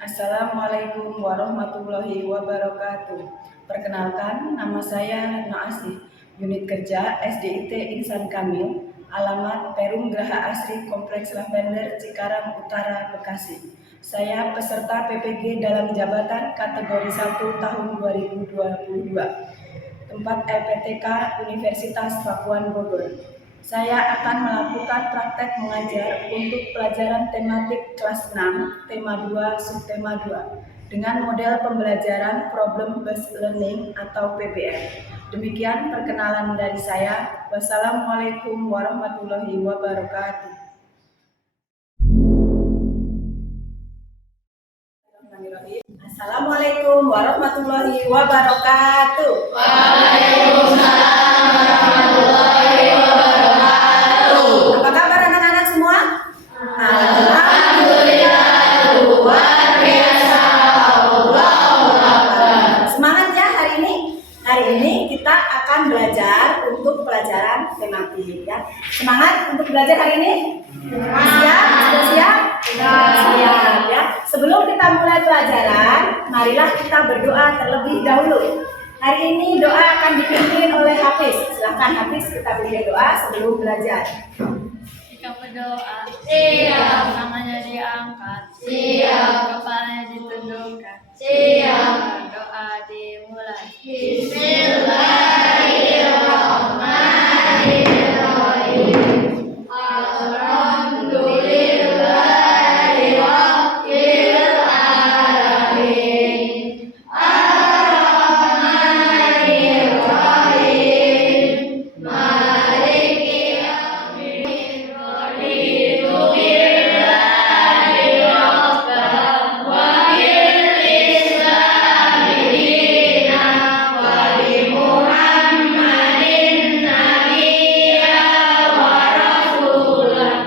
Assalamualaikum warahmatullahi wabarakatuh. Perkenalkan, nama saya Retno Asih, unit kerja SDIT Insan Kamil, alamat Perum Graha Asri Kompleks Lavender Cikarang Utara, Bekasi. Saya peserta PPG dalam jabatan kategori 1 tahun 2022, tempat LPTK Universitas Pakuan Bogor. Saya akan melakukan praktek mengajar untuk pelajaran tematik kelas 6, tema 2, subtema 2, dengan model pembelajaran Problem Based Learning atau PBL. Demikian perkenalan dari saya. Wassalamualaikum warahmatullahi wabarakatuh. Assalamualaikum warahmatullahi wabarakatuh. Waalaikumsalam warahmatullahi wabarakatuh. Apa kabar anak-anak semua? Alhamdulillah, luar biasa. Allahu Akbar. Semangat ya hari ini. Hari ini kita akan belajar untuk pelajaran tematik ya. Semangat untuk belajar hari ini? Siap? Sudah siap? Siap ya. Sebelum kita mulai pelajaran, marilah kita berdoa terlebih dahulu. Hari ini doa akan dipimpin oleh Hafiz. Silakan Hafiz, kita beri doa sebelum belajar. Jika berdoa, Siap. tangannya diangkat, Siap. kepalanya ditundukkan, Siap. doa dimulai. Bismillahirrahmanirrahim. Alhamdulillahi rabbil alamin. Ar-Rahmanir-Rahim. Maliki yaumiddin. Raditu billahi rabban wa bil islami dinan wa bi Muhammadin nabiyyan wa rasulan.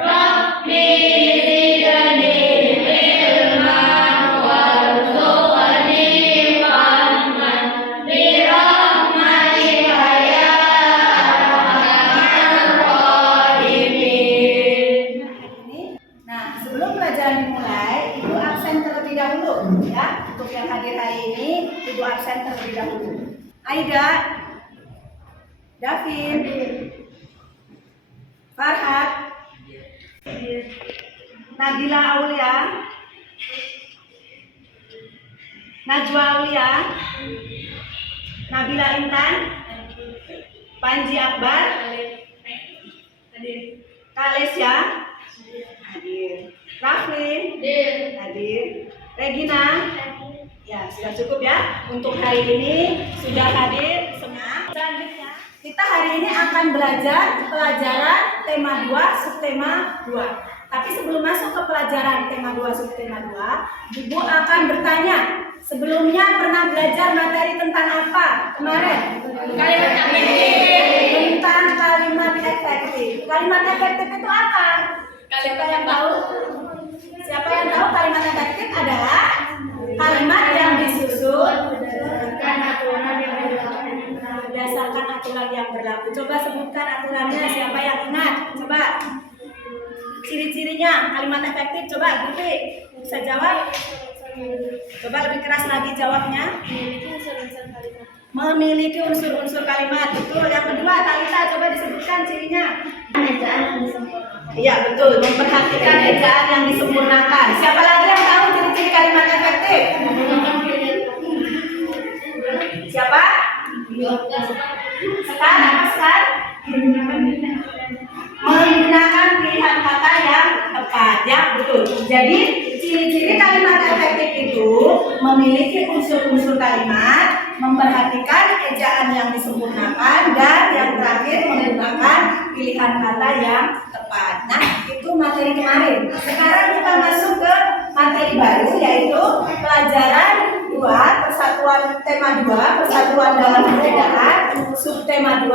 Rabbi zidni ilman warzuqni fahman bi rahmatika ya arhamar rahimin. Nah, sebelum pelajaran dimulai, Ibu absen terlebih dahulu ya. Untuk yang hadir hari ini, Ibu absen terlebih dahulu. Aida, Davin, Farhat, Nabila Aulia, Najwa Aulia, Nabila Intan, Panji Akbar, Kalesya, hadir. Rafli, hadir. Regina, ya sudah cukup ya. Untuk hari ini sudah hadir semua. Selanjutnya kita hari ini akan belajar pelajaran tema 2, subtema 2. Tapi sebelum masuk ke pelajaran tema 2, subtema 2, Ibu akan bertanya, sebelumnya pernah belajar materi tentang apa kemarin? Kalimat efektif. Tentang kalimat efektif. Kalimat efektif itu apa? Siapa yang tahu? Siapa yang tahu kalimat efektif adalah kalimat yang disusun berdasarkan aturan yang berlaku. Coba sebutkan aturannya, siapa yang ingat? Coba. Ciri-cirinya kalimat efektif, coba Putri bisa jawab. Coba lebih keras lagi jawabnya. Memiliki unsur-unsur kalimat. Betul. Yang kedua, Talita coba disebutkan cirinya. Ejaan yang disempurnakan. Iya betul, memperhatikan ejaan yang disempurnakan. Siapa lagi yang tahu ciri-ciri kalimat efektif? Siapa? Sekar? Menggunakan pilihan kata yang tepat, ya betul. Jadi ciri-ciri kalimat efektif itu memiliki unsur-unsur kalimat, memperhatikan ejaan yang disempurnakan, dan yang terakhir menggunakan pilihan kata yang tepat. Nah, itu materi kemarin. Sekarang kita masuk ke materi baru, yaitu pelajaran 2, persatuan tema 2, persatuan dalam perbedaan, subtema 2,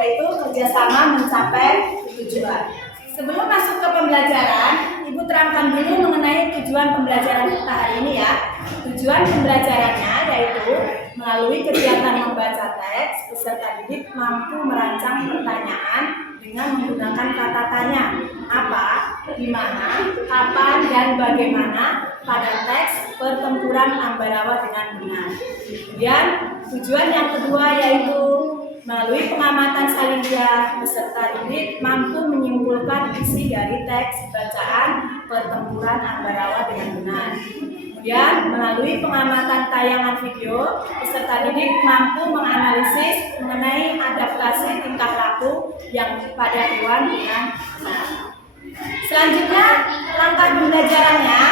yaitu kerjasama mencapai tujuan. Sebelum masuk ke pembelajaran, Ibu terangkan dulu mengenai tujuan pembelajaran kita hari ini ya. Tujuan pembelajarannya yaitu melalui kegiatan membaca teks, peserta didik mampu merancang pertanyaan dengan menggunakan kata tanya. Apa? di mana, kapan, dan bagaimana pada teks pertempuran Ambarawa dengan benar. Kemudian tujuan yang kedua yaitu melalui pengamatan Salindia, peserta didik mampu menyimpulkan isi dari teks bacaan pertempuran Ambarawa dengan benar. Kemudian melalui pengamatan tayangan video, peserta didik mampu menganalisis mengenai adaptasi tingkah laku yang pada hewan dengan benar. Selanjutnya, langkah pembelajarannya.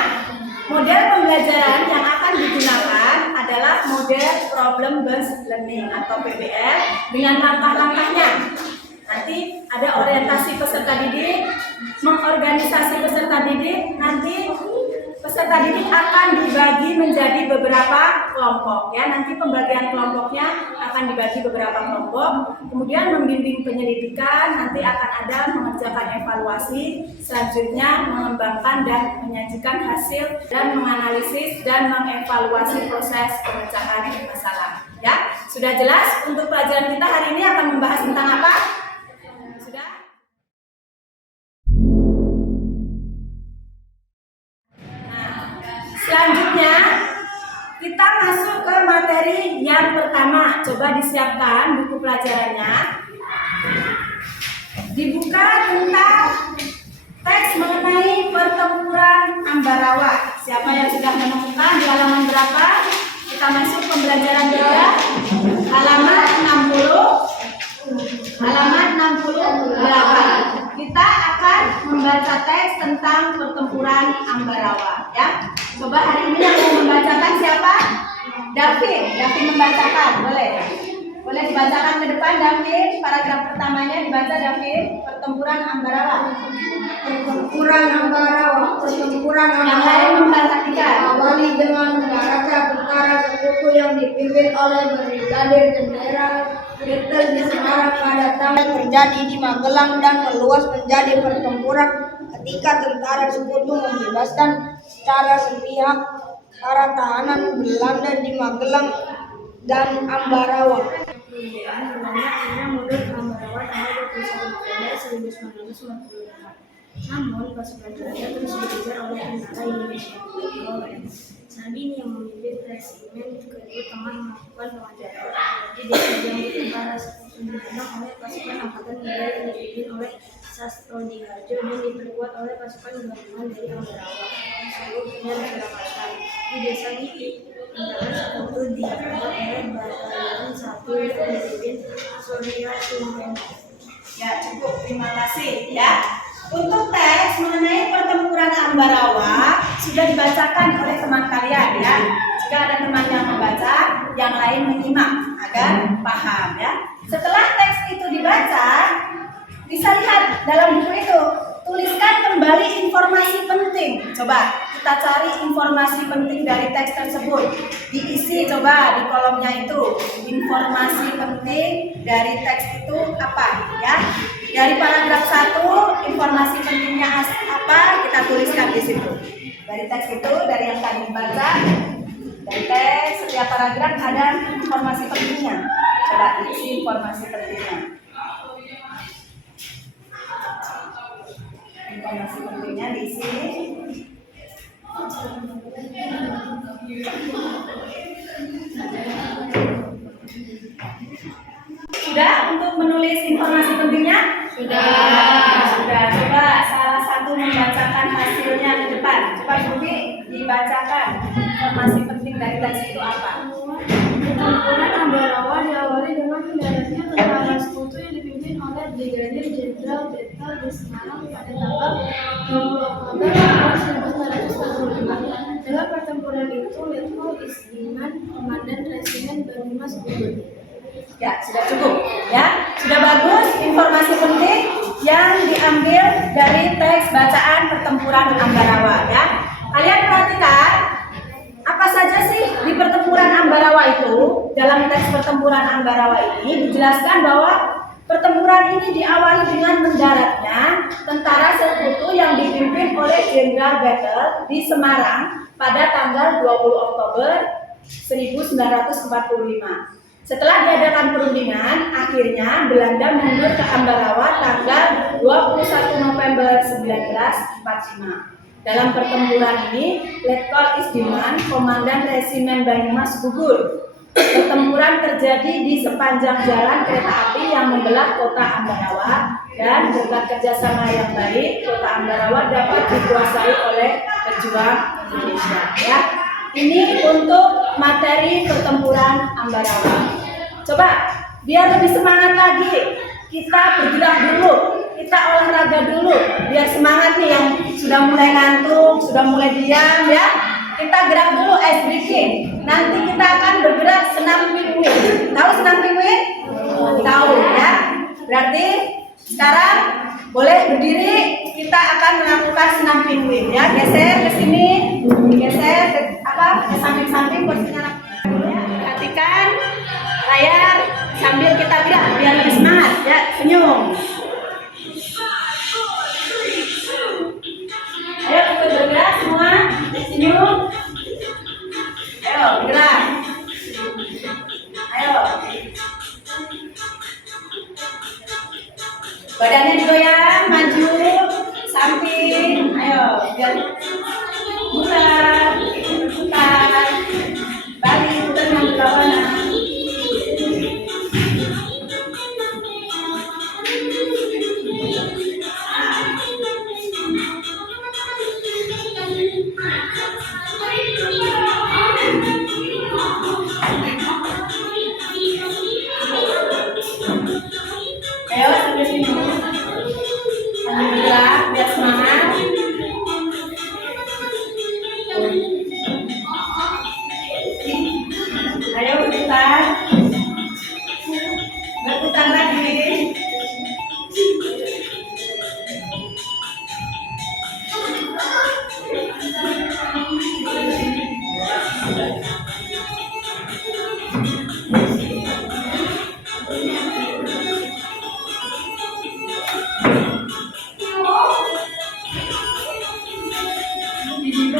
Model pembelajaran yang akan digunakan adalah model problem based learning atau PBL dengan langkah-langkahnya. Nanti ada orientasi peserta didik, mengorganisasi peserta didik, nanti peserta didik akan dibagi menjadi beberapa kelompok ya. Nanti pembagian kelompoknya akan dibagi beberapa kelompok. Kemudian membimbing penyelidikan, nanti akan ada mengerjakan evaluasi, selanjutnya mengembangkan dan menyajikan hasil dan menganalisis dan mengevaluasi proses pemecahan masalah. Ya, sudah jelas untuk pelajaran kita hari ini akan membahas tentang apa? Sudah? Selanjutnya, kita masuk ke materi yang pertama. Coba disiapkan buku pelajarannya. Dibuka tentang teks mengenai pertempuran Ambarawa. Siapa yang sudah menemukan di halaman berapa? Kita masuk pembelajaran 3, halaman 60. Halaman 68. Kita akan membaca teks tentang pertempuran Ambarawa ya. Coba hari ini yang mau membacakan siapa? David. David membacakan, boleh? Boleh dibacakan ke depan David. Paragraf pertamanya dibaca David. Pertempuran Ambarawa. Pertempuran Ambarawa. Pertempuran Yang lain memperhatikan. awali dengan mendaratnya tentara sekutu yang dipimpin oleh Brigadir Jenderal Hitler di Semarang pada tanggal terjadi di Magelang dan meluas menjadi pertempuran ketika tentara sekutu membebaskan secara sepihak para tahanan Belanda di Magelang dan Ambarawa. Akhirnya mundur ke Ambarawa tanggal 21 November 1945. Namun pasukan Belanda terus dikejar oleh tentara Indonesia. Sandini yang memimpin resimen kedua tengah melakukan pengajaran di desa Jambu tentara sekutu dimenang oleh pasukan angkatan udara yang dipimpin oleh Sastro-Diharjo dan diperkuat oleh pasukan gabungan dari Ambarawa, Solo dan Surakarta. Di desa ini tentara sekutu diperkuat oleh Batalion 1 yang dipimpin Surya Sumendra. Ya, cukup. Terima kasih ya. Untuk teks mengenai pertempuran Ambarawa sudah dibacakan oleh teman kalian ya. Jika ada teman yang membaca, yang lain menyimak agar paham ya. Setelah teks itu dibaca, bisa lihat dalam buku itu, tuliskan kembali informasi penting. Coba kita cari informasi penting dari teks tersebut. Diisi coba di kolomnya itu. Informasi penting dari teks itu apa ya? Dari paragraf 1, informasi pentingnya apa, kita tuliskan di situ. Dari teks itu, dari yang tadi dibaca, dari teks, setiap paragraf ada informasi pentingnya. Coba isi informasi pentingnya. Informasi pentingnya diisi. Sudah untuk menulis informasi pentingnya? Sudah. Coba salah satu membacakan hasilnya ke depan. Coba Budi dibacakan informasi penting dari teks itu apa? Pertempuran Ambarawa diawali dengan mendaratnya tentara sekutu yang dipimpin oleh Brigadir Jenderal Hitler di Semarang pada tanggal 20 Oktober tahun 1945. Dalam pertempuran itu, Letko Isdiman, komandan resimen Banyumas gugur. Ya, sudah cukup. Ya, sudah bagus informasi penting yang diambil dari teks bacaan pertempuran Ambarawa. Ya, kalian perhatikan apa saja sih di pertempuran Ambarawa itu. Dalam teks pertempuran Ambarawa ini dijelaskan bahwa pertempuran ini diawali dengan mendaratnya tentara sekutu yang dipimpin oleh Jenderal Battle di Semarang pada tanggal 20 Oktober 1945. Setelah diadakan perundingan, akhirnya Belanda mundur ke Ambarawa tanggal 21 November 1945. Dalam pertempuran ini, Letkol Isdiman, Komandan Resimen Banyumas gugur. Pertempuran terjadi di sepanjang jalan kereta api yang membelah kota Ambarawa, dan berkat kerjasama yang baik, kota Ambarawa dapat dikuasai oleh pejuang Indonesia. Ya, ini untuk materi pertempuran Ambarawa. Coba, biar lebih semangat lagi, kita bergerak dulu, kita olahraga dulu, biar semangat nih yang sudah mulai ngantuk, sudah mulai diam ya. Kita gerak dulu ice breaking. Nanti kita akan bergerak senam pinguin. Tahu senam pinguin? Tahu ya. Berarti sekarang boleh berdiri. Kita akan melakukan senam pinguin ya. Geser ke sini, geser ke samping-samping kursinya. Perhatikan layar sambil kita gerak biar lebih semangat ya. Senyum. Ayo kita bergerak semua. Senyum. Ayo gerak. Ayo. Badannya digoyang, maju, samping. Ayo, biar putar, balik, putar dengan berlawanan. Ayo sampai sini. Alhamdulillah, biar semangat. Ayo berputar. Berputar lagi.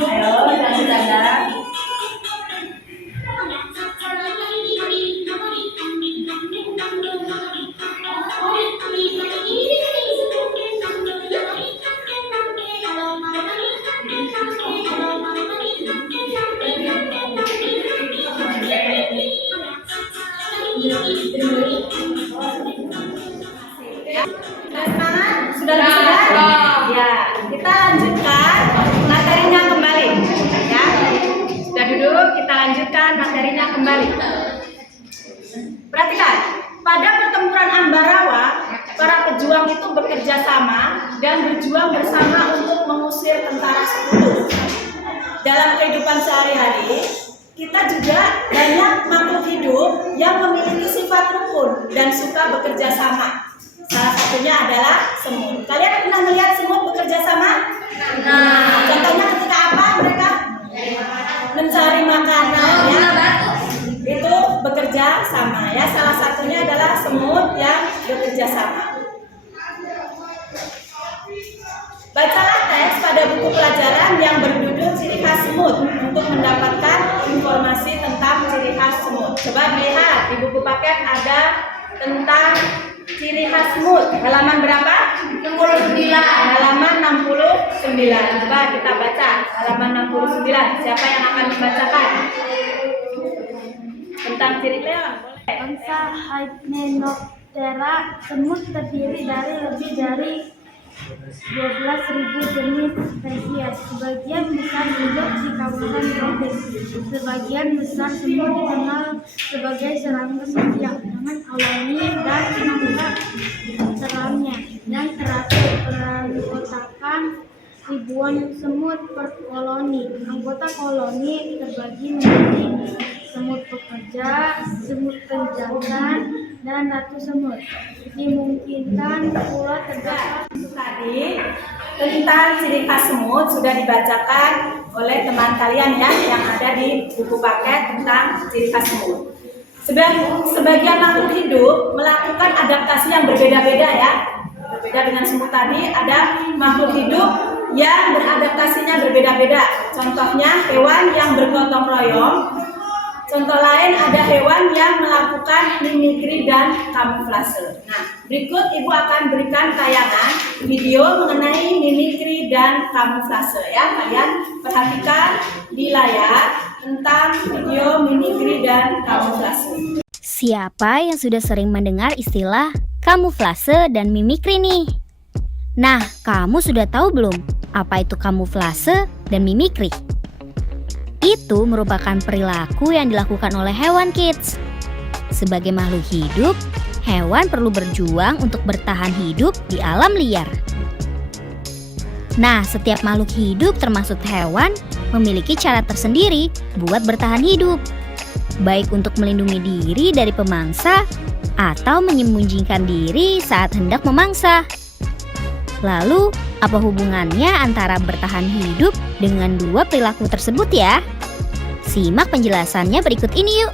Ayo, jangan bercanda. Sudah semangat? Sudah lebih semangat? Ya, kita lanjutkan materinya kembali. Ya, sudah duduk, kita lanjutkan materinya kembali. Perhatikan, pada pertempuran Ambarawa, para pejuang itu bekerja sama dan berjuang bersama untuk mengusir tentara sekutu. Dalam kehidupan sehari-hari, kita juga banyak makhluk hidup yang memiliki sifat rukun dan suka bekerja sama. Salah satunya adalah semut. Kalian pernah melihat semut bekerja sama? Nah, contohnya ketika apa mereka? Mencari makanan ya. Itu bekerja sama ya. Salah satunya adalah semut yang bekerja sama. Bacalah teks pada buku pelajaran yang berjudul Ciri Khas Semut untuk mendapatkan informasi tentang ciri khas semut. Coba dilihat di buku paket ada tentang ciri khas semut. Halaman berapa? 69. Halaman 69. Coba kita baca halaman 69. Siapa yang akan membacakan? Tentang ciri leon. Boleh. Bangsa Hymenoptera, semut terdiri dari lebih dari 12.000 jenis spesies. Sebagian besar hidup di kawasan tropis. Sebagian besar semut dikenal sebagai serangga sosial dengan koloni dan angka serangnya, dan terakhir beranggotakan ribuan semut per koloni. Anggota koloni terbagi menjadi semut pekerja, semut penjaga, dan ratu semut. Dimungkinkan pula terdapat. Tadi tentang ciri khas semut sudah dibacakan oleh teman kalian ya yang ada di buku paket tentang ciri khas semut. Sebagian makhluk hidup melakukan adaptasi yang berbeda-beda ya. Berbeda dengan semut tadi, ada makhluk hidup yang beradaptasinya berbeda-beda. Contohnya hewan yang bergotong royong. Contoh lain ada hewan yang melakukan mimikri dan kamuflase. Nah, berikut Ibu akan berikan tayangan video mengenai mimikri dan kamuflase ya. Kalian perhatikan di layar tentang video mimikri dan kamuflase. Siapa yang sudah sering mendengar istilah kamuflase dan mimikri nih? Nah, kamu sudah tahu belum apa itu kamuflase dan mimikri? Itu merupakan perilaku yang dilakukan oleh hewan, kids. Sebagai makhluk hidup, hewan perlu berjuang untuk bertahan hidup di alam liar. Nah, setiap makhluk hidup termasuk hewan memiliki cara tersendiri buat bertahan hidup. Baik untuk melindungi diri dari pemangsa atau menyembunyikan diri saat hendak memangsa. Lalu, apa hubungannya antara bertahan hidup dengan dua perilaku tersebut ya? Simak penjelasannya berikut ini yuk.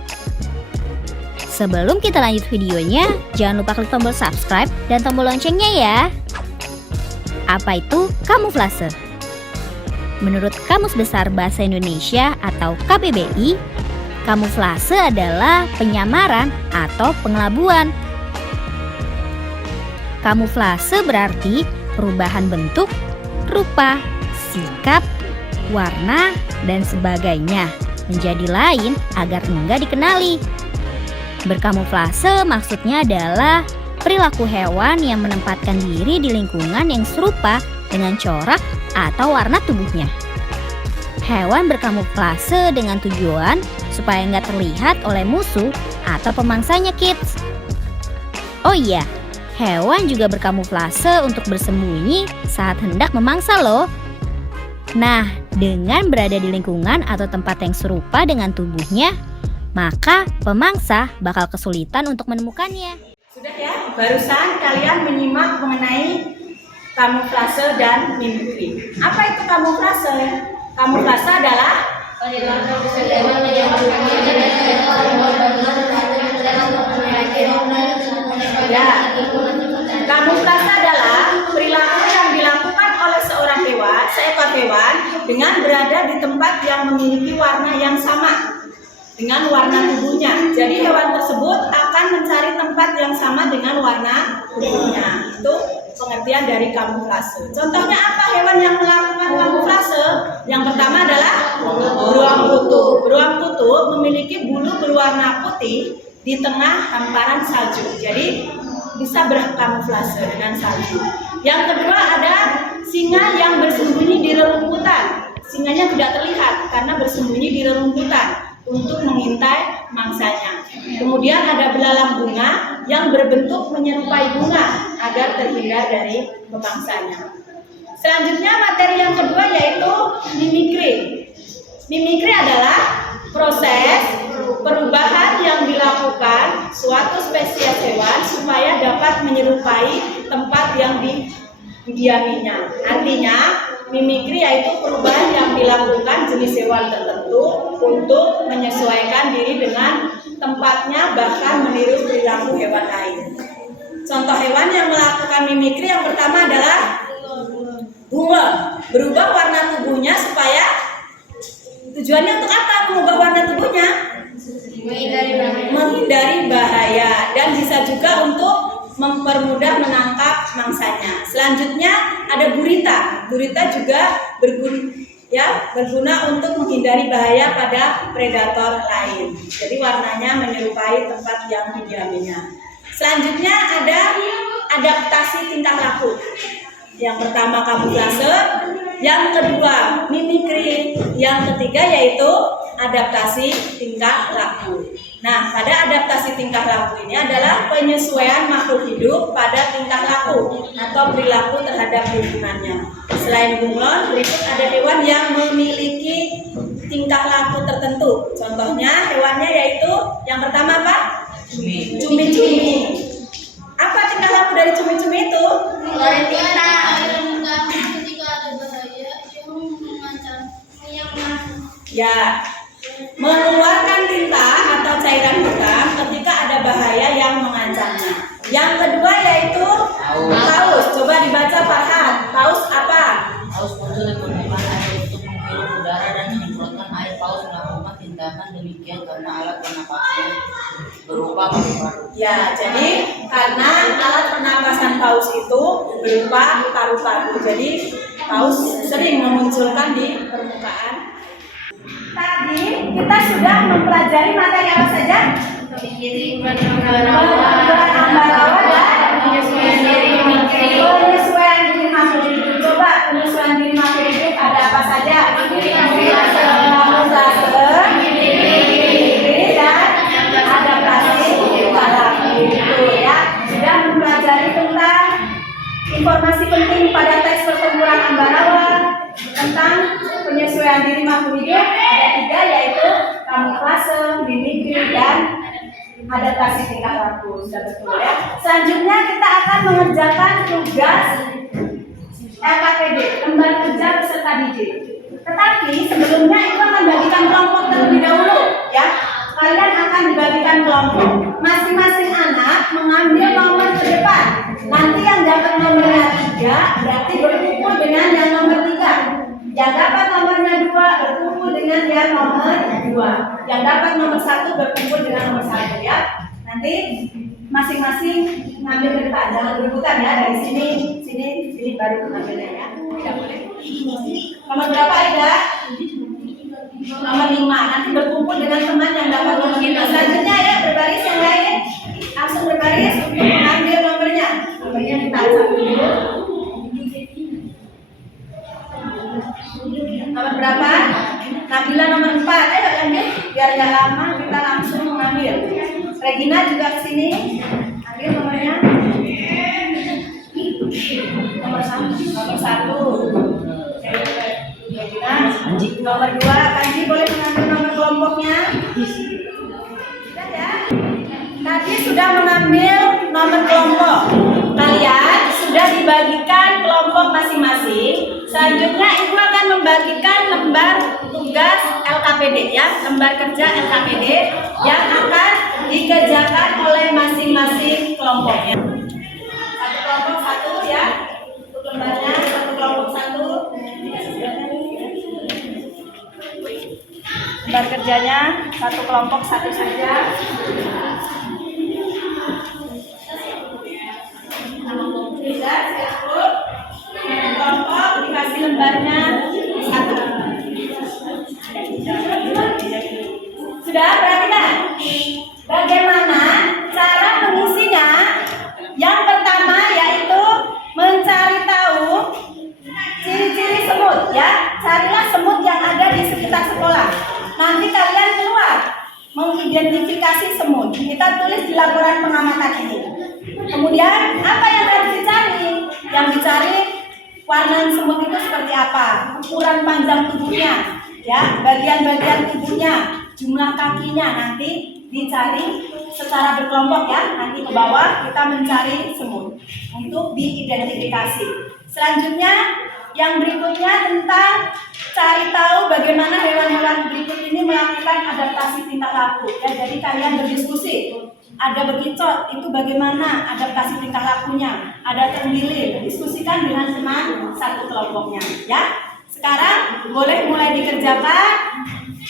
Sebelum kita lanjut videonya, jangan lupa klik tombol subscribe dan tombol loncengnya ya. Apa itu kamuflase? Menurut Kamus Besar Bahasa Indonesia atau KBBI, kamuflase adalah penyamaran atau pengelabuan. Kamuflase berarti perubahan bentuk, rupa, sikap, warna, dan sebagainya menjadi lain agar enggak dikenali. Berkamuflase maksudnya adalah perilaku hewan yang menempatkan diri di lingkungan yang serupa dengan corak atau warna tubuhnya. Hewan berkamuflase dengan tujuan supaya enggak terlihat oleh musuh atau pemangsanya, kids. Oh iya, hewan juga berkamuflase untuk bersembunyi saat hendak memangsa loh. Nah, dengan berada di lingkungan atau tempat yang serupa dengan tubuhnya, maka pemangsa bakal kesulitan untuk menemukannya. Sudah ya, barusan kalian menyimak mengenai kamuflase dan mimikri. Apa itu kamuflase? Kamuflase adalah ya, kamuflase adalah perilaku yang dilakukan oleh seekor hewan dengan berada di tempat yang memiliki warna yang sama dengan warna tubuhnya. Jadi hewan tersebut akan mencari tempat yang sama dengan warna tubuhnya. Itu pengertian dari kamuflase. Contohnya apa hewan yang melakukan kamuflase? Yang pertama adalah beruang kutub. Beruang kutub memiliki bulu berwarna putih di tengah hamparan salju. Jadi bisa berkamuflase dengan salju. Yang kedua ada singa yang bersembunyi di rerumputan. Singanya tidak terlihat karena bersembunyi di rerumputan untuk mengintai mangsanya. Kemudian ada belalang bunga yang berbentuk menyerupai bunga agar terhindar dari pemangsanya. Selanjutnya materi yang kedua yaitu mimikri. Mimikri adalah proses perubahan yang dilakukan suatu spesies hewan supaya dapat menyerupai tempat yang didiaminya. Artinya, mimikri yaitu perubahan yang dilakukan jenis hewan tertentu untuk menyesuaikan diri dengan tempatnya, bahkan meniru perilaku hewan lain. Contoh hewan yang melakukan mimikri yang pertama adalah bunglon. Berubah warna tubuhnya supaya tujuannya untuk apa mengubah warna tubuhnya? Menghindari bahaya dan bisa juga untuk mempermudah menangkap mangsanya. Selanjutnya ada gurita. Gurita juga berguna untuk menghindari bahaya pada predator lain. Jadi warnanya menyerupai tempat yang didiaminya. Selanjutnya ada adaptasi tingkah laku. Yang pertama kamuflase, yang kedua mimikri, yang ketiga yaitu adaptasi tingkah laku. Nah, pada adaptasi tingkah laku ini adalah penyesuaian makhluk hidup pada tingkah laku atau perilaku terhadap lingkungannya. Selain bunglon, berikut ada hewan yang memiliki tingkah laku tertentu. Contohnya hewannya yaitu yang pertama apa? Cumi-cumi. Apa tingkah laku dari cumi-cumi itu? Keluarin tinta. Ya, mengeluarkan tinta atau cairan hitam ketika ada bahaya yang mengancamnya. Yang kedua yaitu paus. Coba dibaca Farhan. Paus apa? Paus muncul di permukaan air untuk menghirup udara dan menyemprotkan air. Paus melakukan tindakan demikian karena alat pernapasnya berupa paru-paru. Ya, jadi karena alat pernapasan paus itu berupa paru-paru. Jadi paus sering memunculkan di permukaan. Tadi kita sudah mempelajari materi apa saja? Penyesuaian Pengaturan ambarawa dan penyesuaian diri makhluk hidup. Coba penyesuaian diri makhluk hidup ada apa saja? Kamuflase, diri dan adaptasi tingkah laku. Itu ya. Sudah mempelajari tentang informasi penting pada teks pertempuran ambarawa, tentang penyesuaian diri makhluk hidup ada 3, yaitu kamuflase, mimikri, dan adaptasi tingkah laku. Sudah betul ya. Selanjutnya kita akan mengerjakan tugas LKPD, lembar kerja peserta didik. Tetapi sebelumnya itu akan bagikan kelompok terlebih dahulu ya. Kalian akan dibagikan kelompok. Masing-masing anak mengambil nomor ke depan. Nanti yang dapat nomornya 3 berarti berkumpul dengan yang nomor 3. Yang dapat nomornya 2 berkumpul dengan yang nomor 2. Yang dapat nomor 1 berkumpul dengan nomor 1 ya. Nanti masing-masing ngambil ke depan, jangan berebutan ya, dari sini baru ngambilnya ya. Tidak boleh. Nomor berapa Aida? Nomor 5. Nanti berkumpul dengan teman yang dapat nomor 5. Selanjutnya ya, berbaris yang lain. Langsung berbaris untuk mengambil nomornya. Nomornya kita acak dulu. Nomor berapa? Nabila nomor 4. Ayo ambil biar gak lama, kita langsung mengambil. Regina juga ke sini. Ambil nomornya. Nomor 1. Regina. Nomor 2. Kanji boleh mengambil nomor kelompoknya. Sudah ya. Tadi sudah mengambil nomor kelompok. Kalian sudah dibagikan kelompok masing-masing. Selanjutnya Ibu akan membagikan lembar tugas LKPD ya, lembar kerja LKPD yang akan dikerjakan oleh masing-masing kelompoknya. Satu kelompok 1 ya, untuk lembarnya satu kelompok 1. Lembar kerjanya satu kelompok 1 saja. Sudah siap. Kelompok dikasih lembarnya 1. Sudah perhatikan bagaimana cara mengisinya. Yang pertama yaitu mencari tahu ciri-ciri semut ya. Carilah semut yang ada di sekitar sekolah. Nanti kalian keluar mengidentifikasi semut. Kita tulis di laporan pengamatan ini. Kemudian apa yang harus dicari? Yang dicari warna semut itu seperti apa, ukuran panjang tubuhnya, ya, bagian-bagian tubuhnya, jumlah kakinya nanti dicari secara berkelompok ya. Nanti ke bawah kita mencari semut untuk diidentifikasi. Selanjutnya yang berikutnya tentang cari tahu bagaimana hewan-hewan berikut ini melakukan adaptasi tingkah laku. Ya, jadi kalian berdiskusi. Ada bekicot, itu bagaimana adaptasi tingkah lakunya. Ada ternggiling, diskusikan dengan teman satu kelompoknya. Ya, sekarang boleh mulai dikerjakan.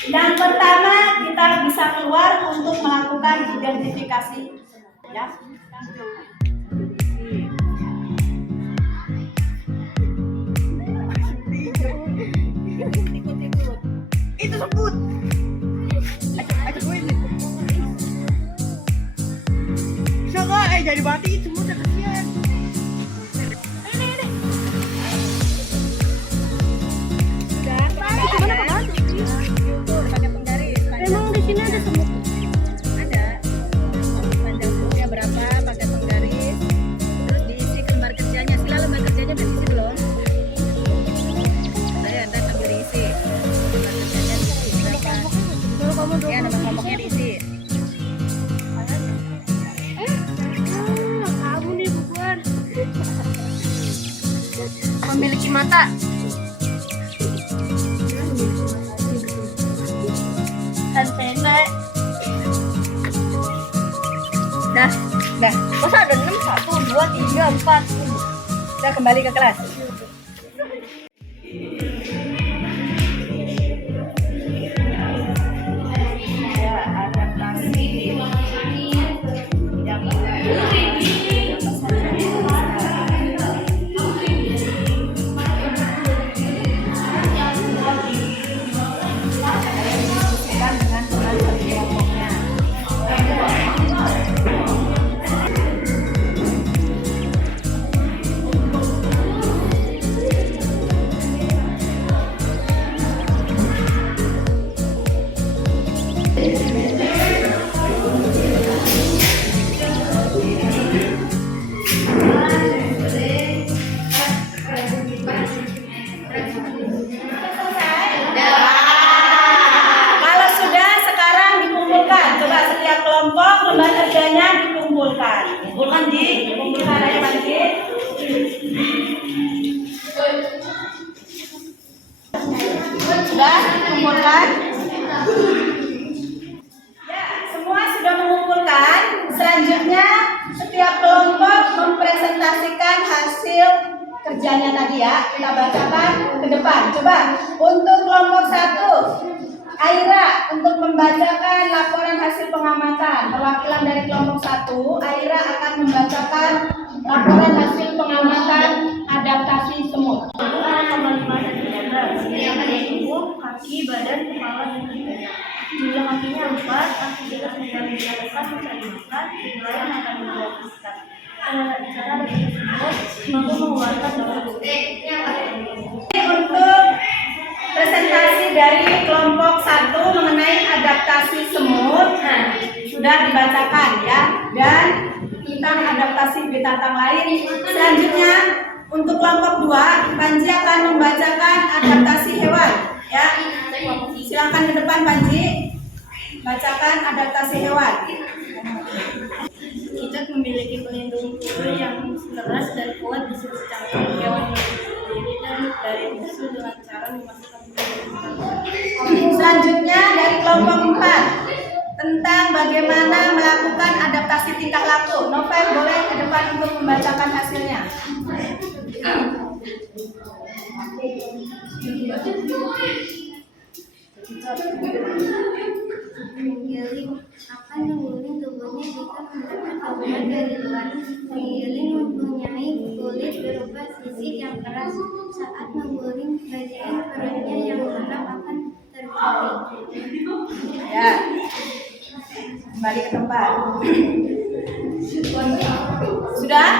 Yang pertama kita bisa keluar untuk melakukan identifikasi. Ya. Itu sebut. Jadi mati itu mudah kesian. Memang di sini ada semut. Ada. Panjang tubuhnya berapa, pakai penggaris. Terus diisi lembar kerjanya. Sila lembar kerjanya udah diisi belum? Saya anda ambil diisi. Lembar kerjanya diisi berapa? Ya, nama kelompoknya diisi. Kamu nih bukan. Memiliki mata. Dan pendek. Dah. Masa ada 6, 1, 2, 3, 4. Kita kembali ke kelas. Sudah mengumpulkan? Ya, semua sudah mengumpulkan. Selanjutnya setiap kelompok mempresentasikan hasil kerjanya tadi ya. Kita bacakan ke depan. Coba untuk kelompok 1, Aira untuk membacakan laporan hasil pengamatan. Perwakilan dari kelompok 1, Aira akan membacakan laporan hasil pengamatan adaptasi semut. 5 cm. Yang ada tubuh, kaki, badan, kepala, dan telinga. Jumlah kakinya 4, aktivitas mengambil lepas mencari makan, yang akan membuat ikan. Cara dari tersebut mampu mengeluarkan dalam Untuk presentasi dari kelompok 1 mengenai adaptasi semut sudah dibacakan ya, dan tentang adaptasi binatang lain. Selanjutnya untuk kelompok 2, Panji akan membacakan adaptasi hewan ya. Silakan di depan Panji, bacakan adaptasi hewan. Cicak memiliki pelindung tubuh yang keras dan kuat bisa secangkir hewan yang berdiri dan dari musuh dengan cara memasukkan Selanjutnya dari kelompok 4 tentang bagaimana melakukan adaptasi tingkah laku. Novel boleh ke depan untuk membacakan hasilnya. Penggiling akan mengguling tubuhnya jika mendapat gabungan dari luar. Penggiling mempunyai kulit berupa sisik yang keras. Saat mengguling, bagian perutnya yang lembab akan terguling. Ya, kembali ke tempat. Sudah?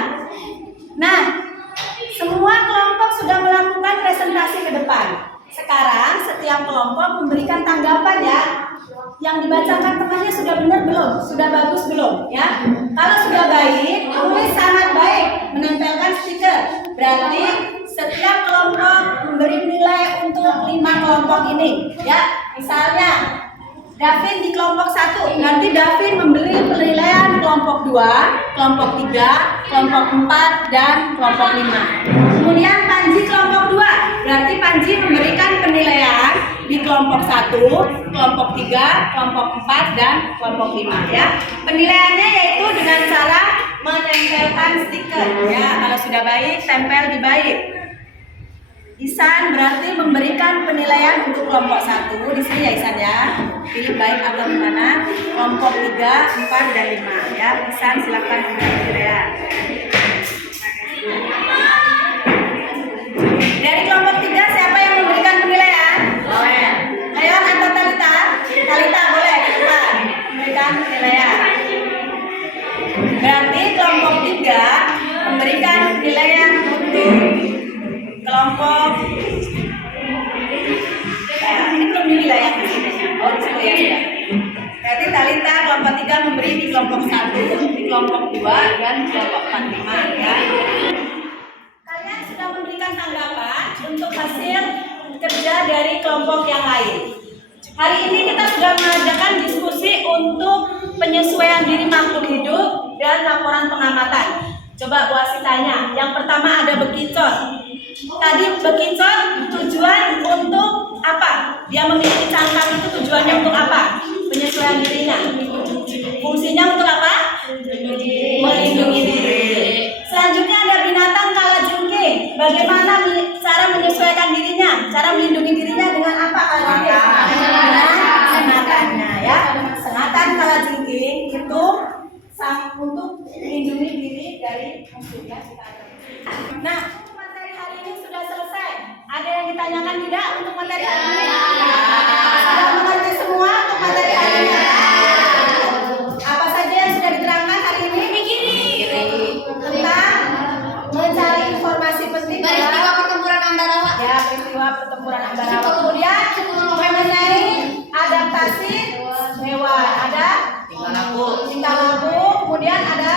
Nah, semua kelompok sudah melakukan presentasi ke depan. Sekarang setiap kelompok memberikan tanggapan ya. Yang dibacakan temannya sudah benar belum? Sudah bagus belum? Ya. Kalau sudah baik, tulis sangat baik, menempelkan stiker. Berarti setiap kelompok memberi nilai untuk 5 kelompok ini. Ya, misalnya Davin di kelompok 1, nanti Davin memberi penilaian kelompok 2, kelompok 3, kelompok 4, dan kelompok 5. Kemudian Panji kelompok 2, berarti Panji memberikan penilaian di kelompok 1, kelompok 3, kelompok 4, dan kelompok 5 ya. Penilaiannya yaitu dengan cara menempelkan stiker ya. Kalau sudah baik, tempel di baik. Isan berarti memberikan penilaian untuk kelompok 1 di sini ya Isan ya. Pilih baik atau gimana. Kelompok 3, 4, dan 5 ya. Isan silakan memberi penilaian. Dari kelompok 3 siapa yang memberikan penilaian? Leon atau Talita? Talita boleh ke depan memberikan penilaian. Berarti kelompok 3 memberikan penilaian untuk kelompok ini belum dinilai ya. Oh, itu ya sudah. Berarti Talita kelompok 3 memberi di kelompok 1, di kelompok 2, dan kelompok 4, 5 ya. Kalian sudah memberikan tanggapan untuk hasil kerja dari kelompok yang lain. Hari ini kita sudah mengadakan diskusi untuk penyesuaian diri makhluk hidup dan laporan pengamatan. Coba Bu Asi tanya. Yang pertama ada bekicot. Tadi bekicot tujuan untuk apa? Dia memiliki cangkang itu tujuannya untuk apa? Penyesuaian dirinya. Fungsinya untuk apa? Melindungi diri. Selanjutnya ada binatang kalajengking. Bagaimana cara menyesuaikan dirinya? Cara melindungi dirinya dengan apa kalajengking? Dengan sengatannya ya. Sengatan kalajengking itu untuk melindungi diri dari musuhnya kita. Nah, materi hari ini sudah selesai. Ada yang ditanyakan tidak untuk materi hari ini? Sudah mengerti semua untuk materi hari ini? Apa saja yang sudah diterangkan hari ini? Tentang mencari informasi penting Peristiwa pertempuran Ambarawa. ya, peristiwa pertempuran Ambarawa. Kemudian mengenai adaptasi hewan, ada tingkah laku, kemudian ada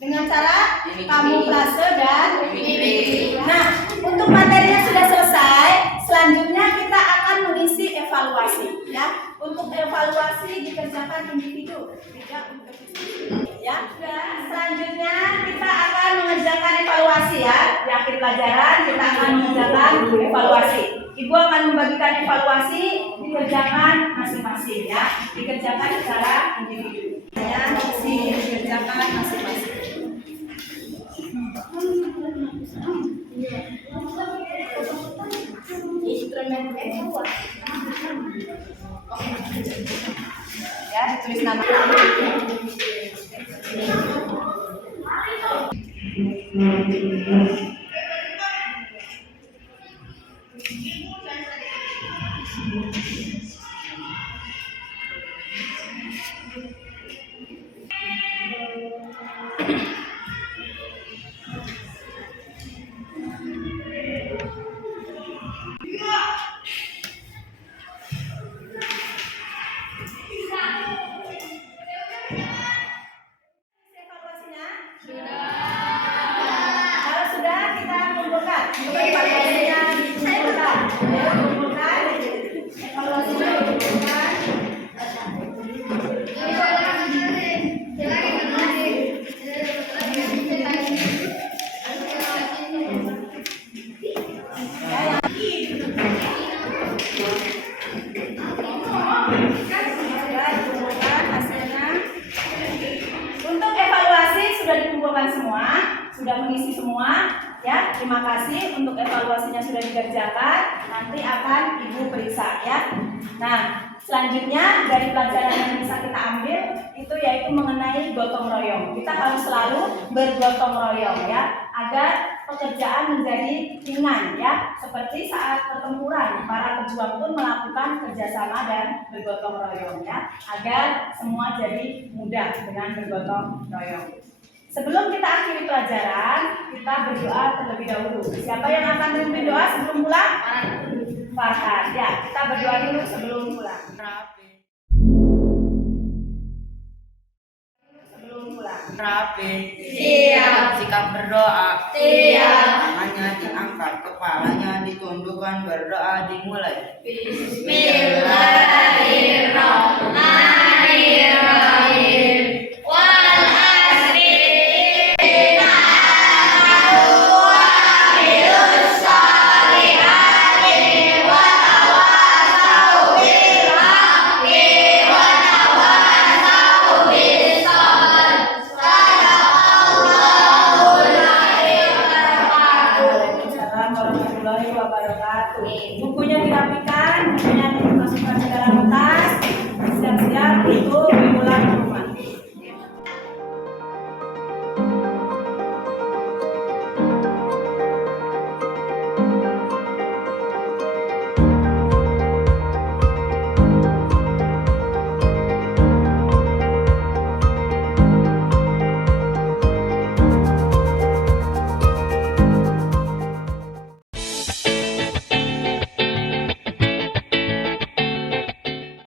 dengan cara kamuflase dan mimik. Nah, untuk materinya sudah selesai. Selanjutnya kita akan mengisi evaluasi ya. Untuk evaluasi dikerjakan individu, tidak untuk ya. Dan selanjutnya kita akan mengerjakan evaluasi ya di akhir pelajaran kita akan mengerjakan evaluasi. Ibu akan membagikan evaluasi, dikerjakan masing-masing ya, dikerjakan secara individu. Ya, dikerjakan masing-masing. Instrumen evaluasi. Ya, ditulis nama. Evaluasinya? Kalau sudah kita kumpulkan. Evaluasinya dikumpulkan. Ya, kumpulkan. Evaluasinya dikumpulkan. Sudah dikumpulkan hasilnya. Untuk evaluasi sudah dikumpulkan semua, sudah mengisi semua, ya. Terima kasih untuk evaluasinya sudah dikerjakan. Nanti akan Ibu periksa, ya. Nah, selanjutnya dari pelajaran yang bisa kita ambil itu yaitu mengenai gotong royong. Kita harus selalu bergotong royong, ya, agar pekerjaan menjadi ringan, ya. Seperti saat pertempuran, para pejuang pun melakukan kerjasama dan bergotong royong, ya, agar semua jadi mudah dengan bergotong royong. Sebelum kita akhiri pelajaran, kita berdoa terlebih dahulu. Siapa yang akan memimpin doa sebelum pulang? Farhan. Ya, kita berdoa dulu sebelum pulang. Sebelum pulang. Rapi. Siap. Sikap berdoa. Siap. Tangannya diangkat, kepalanya ditundukkan, berdoa dimulai. Bismillahirrahmanirrahim. Wal asri inna wa'amilus solihati wa tawasau bil haqqi wa tawasau bis sabr. Sadaqallahul azim. Waalaikumsalam warahmatullahi wabarakatuh. Bukunya dirapikan, bukunya dimasukkan ke dalam tas. Siap-siap itu